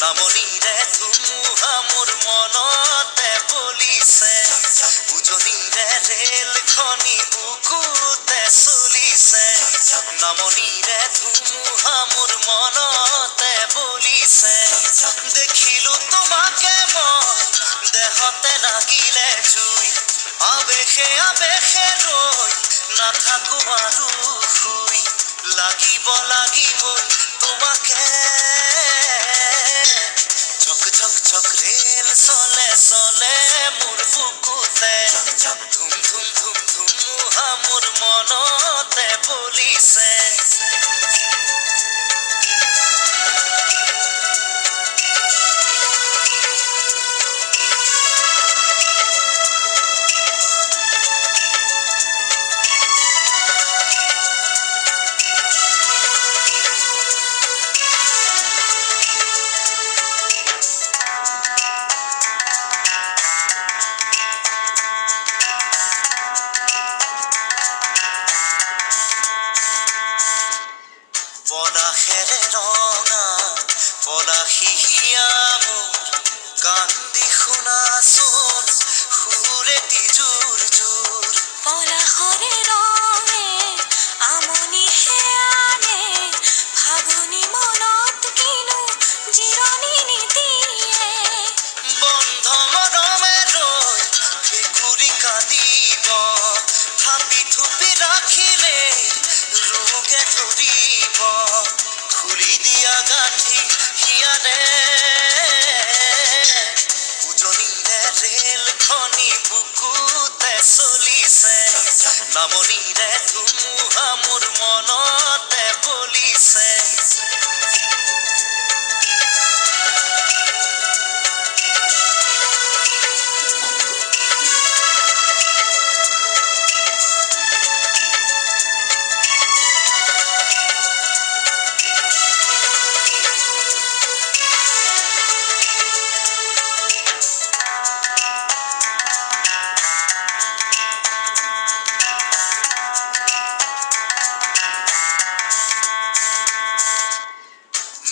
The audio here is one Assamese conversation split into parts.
নামনিৰে ধুমুহা মোৰ মনতে বলিছে, উজনিৰে ৰেলখনি বুকুতে চলিছে। নামনিৰে ধুমুহা মোৰ মনতে বলিছে, দেখিলো তোমাকে মই দেহতে লাগিলে জুই, আবেশে আবেশে ৰৈ নাথাকো আৰু শুই, লাগিব লাগিবই তোমাকে। ঝক ঝক ঝক ৰেল চলে চলে মোৰ বুকুতে, ধুম ধুম ধুম ধুমুহা মোৰ মনতে বলিছে। পলাশেৰে ৰঙা পলাশিয়া মোৰ, কান্দি শুনাচোন সুৰেটি জোৰ জোৰ। পলাশৰে ৰঙে আমনিহে আনে, ফাগুনি মনত কিনো জিৰণি নিদিয়ে। বন্ধ মৰমে ৰৈ ভেকুৰী কান্দিব, থাপি থুপি ৰাখিলে ৰোগে ধৰিব, খুলি দিয়া গাঁঠি হিয়াৰে। উজনিৰে ৰেলখনি বুকুতে চলিছে, নামনিৰে ধুমুহা মোৰ মনতে বলিছে।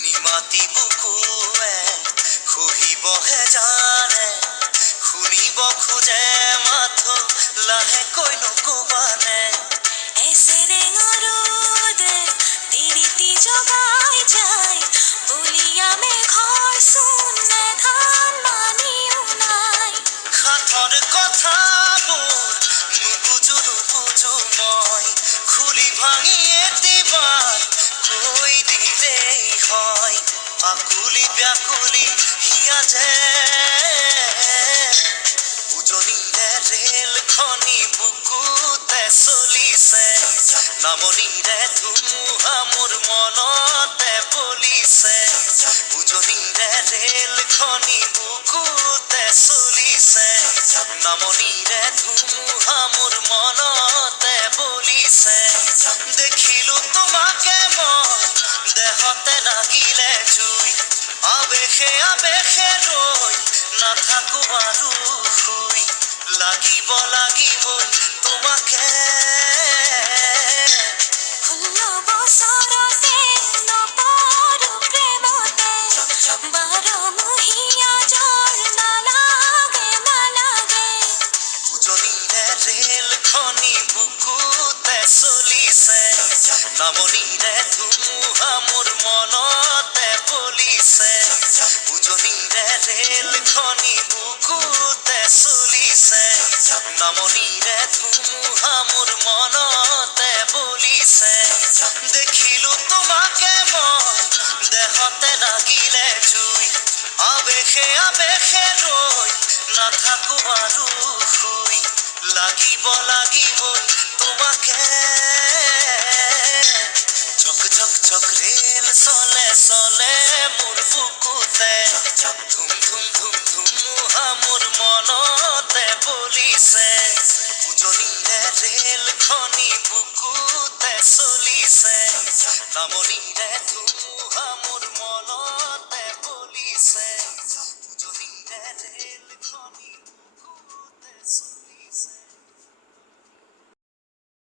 নিমাতি বুকুৱে খহিবহে জানে, শুনিব খোজে মাথো লাহেকৈ নকবানে। এসেৰেঙা ৰ'দে তিৰিতি জগাই যায়, বলিয়া মেঘৰ চূণে ধান মানিও নাই। সাথৰ কথাবোৰ নুবুজো নুবুজো মই, খুলি ভাঙি এটিবাৰ কৈ দিলেই হয়, আকুলি ব্যাকুলি হিয়া যে। উজনিৰে ৰেলখনি বুকুতে চলিছে, নামনিৰে ধুমুহা মোৰ মনতে বলিছে। উজনিৰে ৰেলখনি বুকুতে চলিছে, নামনিৰে ধুমুহা মোৰ মনতে বলিছে, দেখিলো তোমাকে মই দেহতে লাগিলে জুই, আবেশে আবেশে ৰৈ নাথাকো আৰু শুই, লাগিব লাগিবই তোমাকে। 16 বছৰতে নপৰো প্ৰেমতে, বাৰমহীয়া জ্বৰ নালাগে নালাগে। উজনিৰে ৰেলখনি বুকুতে চলিছে, নামনিৰে ধুমুহা মোৰ মনতে বলিছে। উজনিৰে ৰেলখনি বুকুতে চলিছে, নামনিৰে ধুমুহা মোৰ মনতে বলিছে, দেখিলো তোমাকে মই দেহতে লাগিলে জুই, আবেশে আবেশে ৰৈ নাথাকো আৰু শুই, লাগিব লাগিবই তোমাকে। ঝক ঝক ঝক ৰেল চলে চলে মোৰ বুকুতে, ধুম ধুম ধুম ধুমুহা মোৰ মনতে বলিছে। উজনিৰে ৰেলখনি বুকুতে চলিছে, নামনিৰে ধুমুহা